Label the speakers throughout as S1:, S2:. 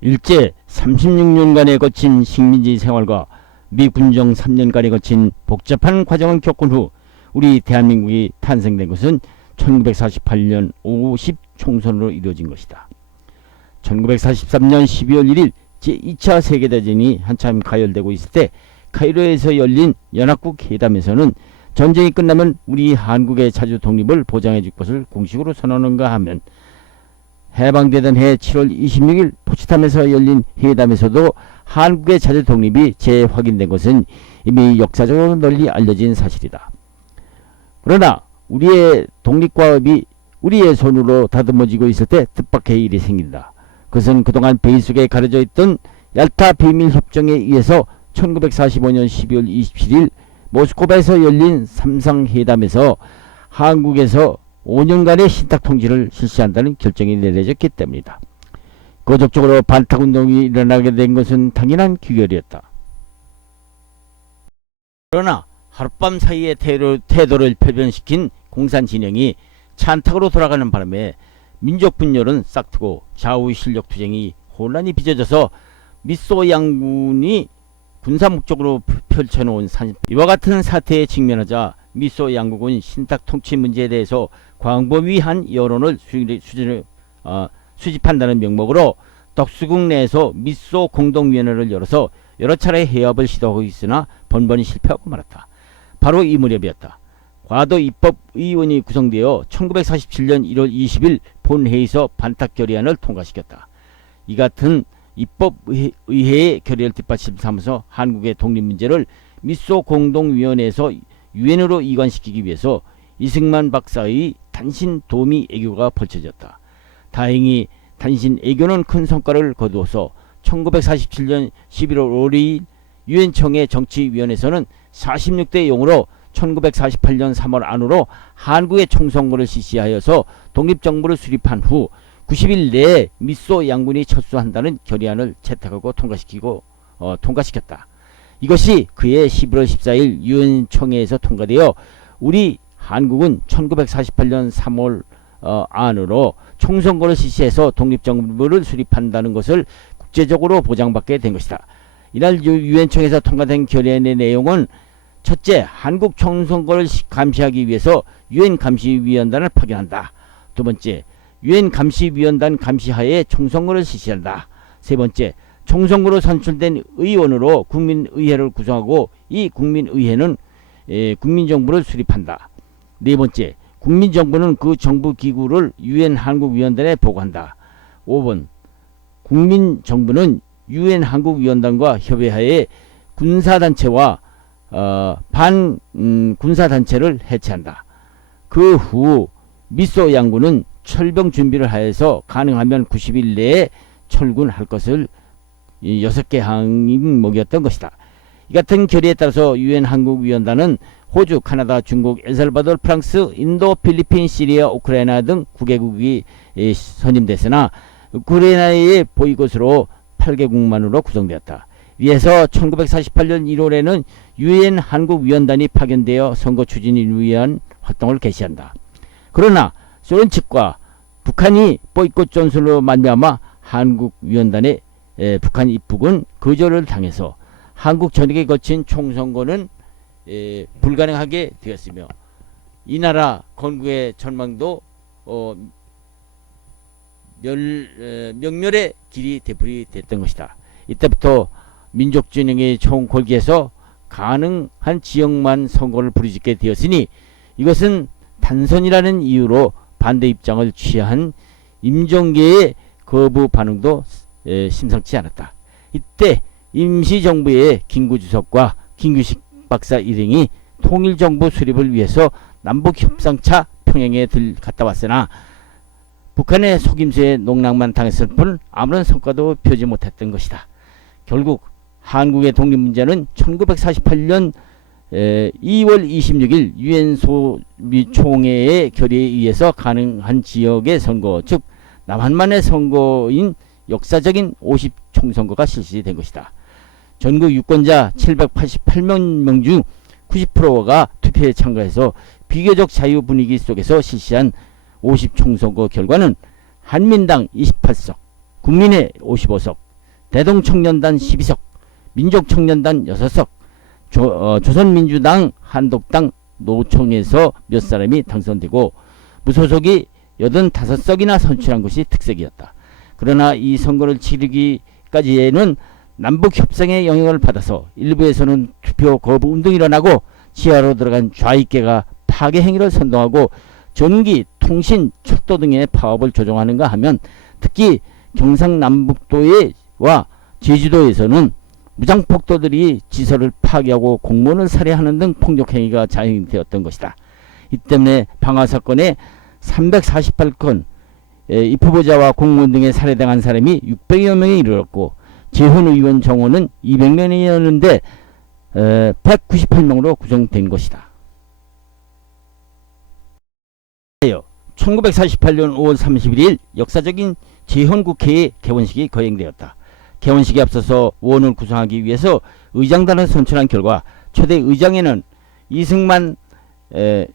S1: 일제 36년간에 거친 식민지 생활과 미 군정 3년간에 거친 복잡한 과정을 겪은 후 우리 대한민국이 탄생된 것은 1948년 50 총선으로 이루어진 것이다. 1943년 12월 1일 제2차 세계대전이 한참 가열되고 있을 때 카이로에서 열린 연합국 회담에서는 전쟁이 끝나면 우리 한국의 자주 독립을 보장해 줄 것을 공식으로 선언한가 하면 해방되던 해 7월 26일 포츠담에서 열린 회담에서도 한국의 자주 독립이 재확인된 것은 이미 역사적으로 널리 알려진 사실이다. 그러나 우리의 독립과업이 우리의 손으로 다듬어지고 있을 때 뜻밖의 일이 생긴다. 그것은 그동안 베일 속에 가려져 있던 얄타 비밀협정에 의해서 1945년 12월 27일 모스크바에서 열린 삼성회담에서 한국에서 5년간의 신탁 통지를 실시한다는 결정이 내려졌기 때문이다. 고적적으로 반탁운동이 일어나게 된 것은 당연한 귀결이었다. 그러나 하룻밤 사이에 태도, 태도 를 표변시킨 공산 진영이 찬탁으로 돌아가는 바람에 민족 분열은 싹트고 좌우 실력 투쟁이 혼란이 빚어져서 미소 양군이 군사 목적으로 펼쳐놓은 산 이와 같은 사태에 직면하자 미소 양국은 신탁 통치 문제에 대해서 광범위한 여론을 수, 수, 어, 수집한다는 명목으로 덕수궁 내에서 미소 공동위원회를 열어서 여러 차례 해협을 시도하고 있으나 번번이 실패하고 말았다. 바로 이 무렵이었다. 과도 입법의원이 구성되어 1947년 1월 20일 본회의에서 반탁 결의안을 통과시켰다. 이 같은 입법의회의 결의를 뒷받침하면서 한국의 독립 문제를 미소 공동위원회에서 유엔으로 이관시키기 위해서 이승만 박사의 단신 도미 애교가 펼쳐졌다. 다행히 단신 애교는 큰 성과를 거두어서 1947년 11월 5일 유엔청의 정치위원회에서는 46대 0으로 1948년 3월 안으로 한국의 총선거를 실시하여서 독립정부를 수립한 후 90일 내에 미소 양군이 철수한다는 결의안을 채택하고 통과시키고 어, 통과시켰다. 이것이 그해 11월 14일 유엔 총회에서 통과되어 우리 한국은 1948년 3월 어, 안으로 총선거를 실시해서 독립정부를 수립한다는 것을 국제적으로 보장받게 된 것이다. 이날 유엔총에서 통과된 결의안의 내용은 첫째, 한국 총선거를 감시하기 위해서 유엔 감시위원단을 파견한다. 두 번째, 유엔 감시위원단 감시하에 총선거를 실시한다. 세 번째, 총선거로 선출된 의원으로 국민의회를 구성하고 이 국민의회는 에, 국민정부를 수립한다. 네 번째, 국민정부는 그 정부기구를 유엔 한국위원단에 보고한다. 5번, 국민정부는 유엔 한국위원단과 협의하에 군사단체와 어, 반 음, 군사단체를 해체한다. 그 후 미소 양군은 철병 준비를 하여서 가능하면 90일 내에 철군할 것을 여섯 개 항목이었던 것이다. 이 같은 결의에 따라서 유엔 한국위원단은 호주, 카나다, 중국, 엘살바도르, 프랑스, 인도, 필리핀, 시리아, 우크라이나 등 9개국이 선임됐으나 우크라이나의 보이콧으로 8개국만으로 구성되었다. 이에서 1948년 1월에는 유엔 한국위원단이 파견되어 선거 추진을 위한 활동을 개시한다. 그러나 소련 측과 북한이 보이콧 전술로 말미암아 한국위원단의 북한 입국은 거절을 당해서 한국 전역에 거친 총선거는 에, 불가능하게 되었으며 이 나라 건국의 전망도 어, 멸, 에, 명멸의 길이 되풀이 됐던 것이다. 이때부터 민족진영의 총궐기에서 가능한 지역만 선거를 부르짖게 되었으니 이것은 단선이라는 이유로 반대 입장을 취한 임종계의 거부 반응도 에, 심상치 않았다. 이때 임시정부의 김구주석과 김규식 박사 일행이 통일정부 수립을 위해서 남북협상차 평양에 들 갔다 왔으나 북한의 속임수에 농락만 당했을 뿐 아무런 성과도 펴지 못했던 것이다. 결국 한국의 독립 문제는 1948년 2월 26일 유엔 소미 총회의 결의에 의해서 가능한 지역의 선거, 즉 남한만의 선거인 역사적인 50 총선거가 실시된 것이다. 전국 유권자 788명 중 90%가 투표에 참가해서 비교적 자유 분위기 속에서 실시한 50 총선거 결과는 한민당 28석, 국민의 55석, 대동청년단 12석, 민족청년단 6석, 조, 어, 조선민주당, 한독당, 노총에서 몇 사람이 당선되고 무소속이 85석이나 선출한 것이 특색이었다. 그러나 이 선거를 치르기까지에는 남북 협상의 영향을 받아서 일부에서는 투표 거부 운동이 일어나고 지하로 들어간 좌익계가 파괴 행위를 선동하고 전기, 통신, 철도 등의 파업을 조종하는가 하면 특히 경상남북도와 제주도에서는 무장폭도들이 지서를 파괴하고 공무원을 살해하는 등 폭력 행위가 자행되었던 것이다. 이 때문에 방화 사건에 348건 입후보자와 공무원 등의 살해 당한 사람이 600여 명에 이르렀고 재훈 의원 정원은 200명이었는데 198명으로 구성된 것이다. 1948년 5월 31일 역사적인 재헌국회의 개원식이 거행되었다. 개원식에 앞서서 의원을 구성하기 위해서 의장단을 선출한 결과 초대 의장에는 이승만 에,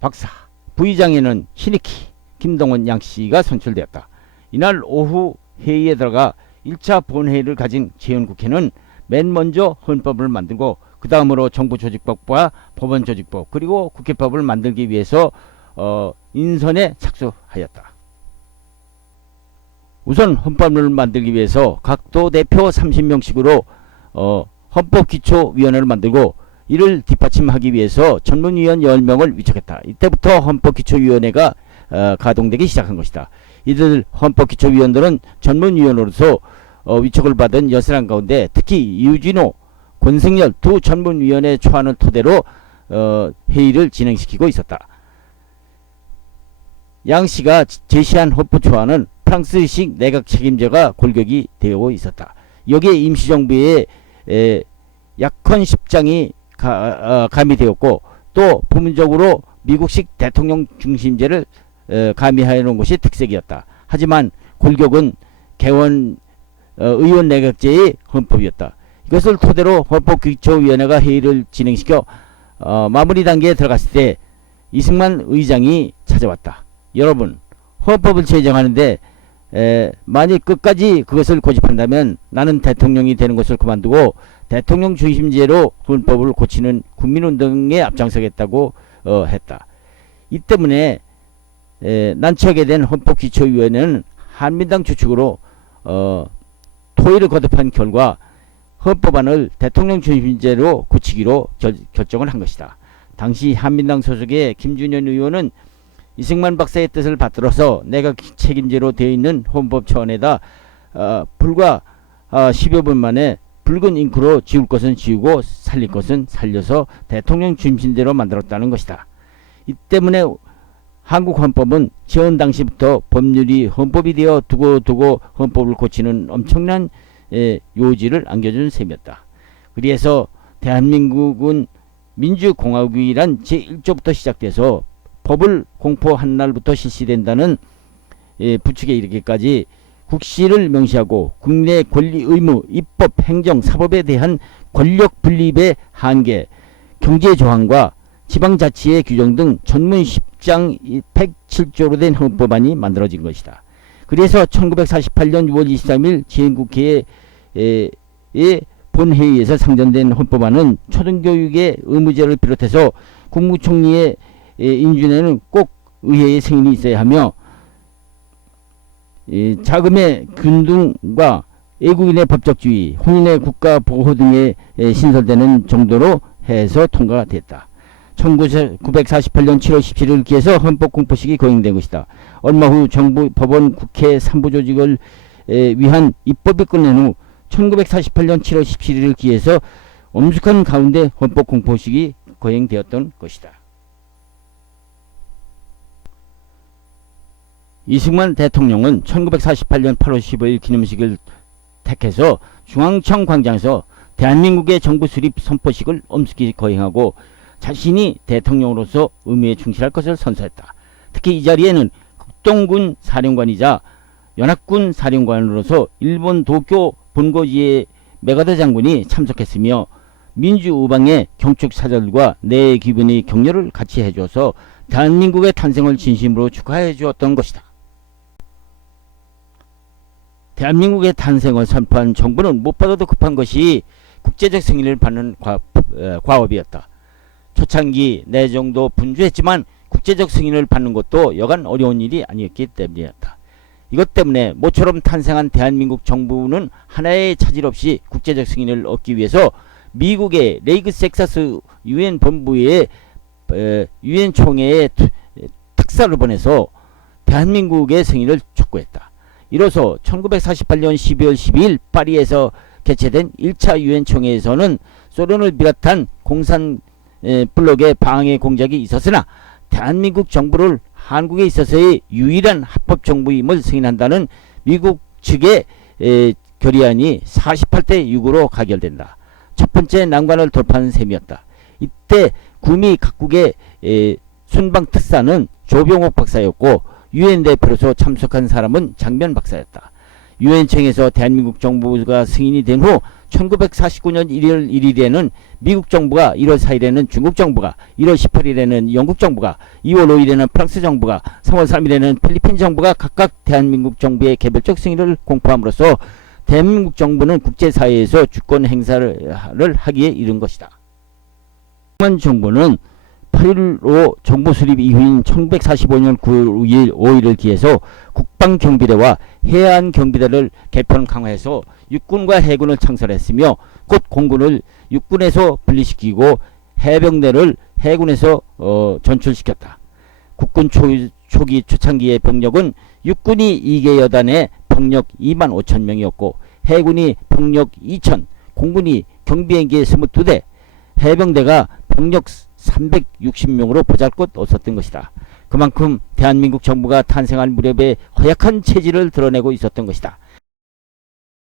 S1: 박사, 부의장에는 신익희, 김동원 양씨가 선출되었다. 이날 오후 회의에 들어가 1차 본회의를 가진 재헌국회는 맨 먼저 헌법을 만들고 그 다음으로 정부조직법과 법원조직법 그리고 국회법을 만들기 위해서 어, 인선에 착수하였다. 우선 헌법을 만들기 위해서 각도 대표 30명씩으로 어, 헌법기초위원회를 만들고 이를 뒷받침하기 위해서 전문위원 10명을 위촉했다. 이때부터 헌법기초위원회가 어, 가동되기 시작한 것이다. 이들 헌법기초위원들은 전문위원으로서 어, 위촉을 받은 여사람 가운데 특히 유진호, 권승열 두 전문위원의 초안을 토대로 어, 회의를 진행시키고 있었다. 양 씨가 제시한 헌법 초안은 프랑스식 내각 책임제가 골격이 되어 있었다. 여기에 임시정부의 에, 약헌 10장이 가, 어, 가미되었고 또 부분적으로 미국식 대통령 중심제를 어, 가미하여 놓은 것이 특색이었다. 하지만 골격은 개원 어, 의원 내각제의 헌법이었다. 이것을 토대로 헌법기초위원회가 회의를 진행시켜 어, 마무리 단계에 들어갔을 때 이승만 의장이 찾아왔다. 여러분 헌법을 제정하는데 에, 만일 끝까지 그것을 고집한다면 나는 대통령이 되는 것을 그만두고 대통령 중심제로 헌법을 고치는 국민운동에 앞장서겠다고 어, 했다. 이 때문에 에, 난처하게 된 헌법기초위원회는 한민당 주축으로 어, 토의를 거듭한 결과 헌법안을 대통령 중심제로 고치기로 결, 결정을 한 것이다. 당시 한민당 소속의 김준현 의원은 이승만 박사의 뜻을 받들어서 내가 책임제로 되어 있는 헌법 초안에다 어, 불과 어, 10여 분 만에 붉은 잉크로 지울 것은 지우고 살릴 것은 살려서 대통령 중심대로 만들었다는 것이다. 이 때문에 한국 헌법은 지원 당시부터 법률이 헌법이 되어 두고 두고 헌법을 고치는 엄청난 에, 요지를 안겨준 셈이었다. 그래서 대한민국은 민주공화국이란 제1조부터 시작돼서 법을 공포한 날부터 실시된다는 예, 부칙에 이르기까지 국시를 명시하고 국내 권리 의무, 입법, 행정, 사법에 대한 권력 분립의 한계, 경제 조항과 지방자치의 규정 등 전문 10장 107조로 된 헌법안이 만들어진 것이다. 그래서 1948년 6월 23일 지행국회의 본회의에서 상정된 헌법안은 초등교육의 의무제를 비롯해서 국무총리의 인준에는 꼭 의회의 승인이 있어야 하며 자금의 균등과 애국인의 법적주의, 혼인의 국가 보호 등에 신설되는 정도로 해서 통과가 됐다. 1948년 7월 17일 기해서 헌법 공포식이 거행된 것이다. 얼마 후 정부, 법원, 국회, 산부조직을 위한 입법이 끝낸 후 1948년 7월 17일을 기해서 엄숙한 가운데 헌법 공포식이 거행되었던 것이다. 이승만 대통령은 1948년 8월 15일 기념식을 택해서 중앙청 광장에서 대한민국의 정부 수립 선포식을 엄숙히 거행하고 자신이 대통령으로서 의무에 충실할 것을 선서했다. 특히 이 자리에는 극동군 사령관이자 연합군 사령관으로서 일본 도쿄 본거지의 메가더 장군이 참석했으며 민주우방의 경축사절과 내 기분의 격려를 같이 해줘서 대한민국의 탄생을 진심으로 축하해 주었던 것이다. 대한민국의 탄생을 선포한 정부는 못 받아도 급한 것이 국제적 승인을 받는 과, 에, 과업이었다. 초창기 내정도 분주했지만 국제적 승인을 받는 것도 여간 어려운 일이 아니었기 때문이었다. 이것 때문에 모처럼 탄생한 대한민국 정부는 하나의 차질 없이 국제적 승인을 얻기 위해서 미국의 레이그 섹사스 유엔 본부에 에, 유엔 총회에 특사를 보내서 대한민국의 승인을 촉구했다. 이로써 1948년 12월 12일 파리에서 개최된 1차 유엔 총회에서는 소련을 비롯한 공산 에, 블록의 방해 공작이 있었으나 대한민국 정부를 한국에 있어서의 유일한 합법 정부임을 승인한다는 미국 측의 에, 결의안이 48대 6으로 가결된다. 첫 번째 난관을 돌파한 셈이었다. 이때 구미 각국의 에, 순방 특사는 조병옥 박사였고 유엔 대표로서 참석한 사람은 장면 박사였다. 유엔청에서 대한민국 정부가 승인이 된 후 1949년 1월 1일에는 미국 정부가 1월 4일에는 중국 정부가 1월 18일에는 영국 정부가 2월 5일에는 프랑스 정부가 3월 3일에는 필리핀 정부가 각각 대한민국 정부의 개별적 승인을 공포함으로써 대한민국 정부는 국제사회에서 주권 행사를 하기에 이른 것이다. 정부는 8.15 정부 수립 이후인 1945년 9일 5일을 기해서 국방경비대와 해안경비대를 개편 강화해서 육군과 해군을 창설했으며 곧 공군을 육군에서 분리시키고 해병대를 해군에서 어, 전출시켰다. 국군 초, 초기 초창기의 병력은 육군이 2개 여단에 병력 2만 5천 명이었고 해군이 병력 2천, 공군이 경비행기 22대, 해병대가 병력 360명으로 보잘것 없었던 것이다. 그만큼 대한민국 정부가 탄생할 무렵에 허약한 체질을 드러내고 있었던 것이다.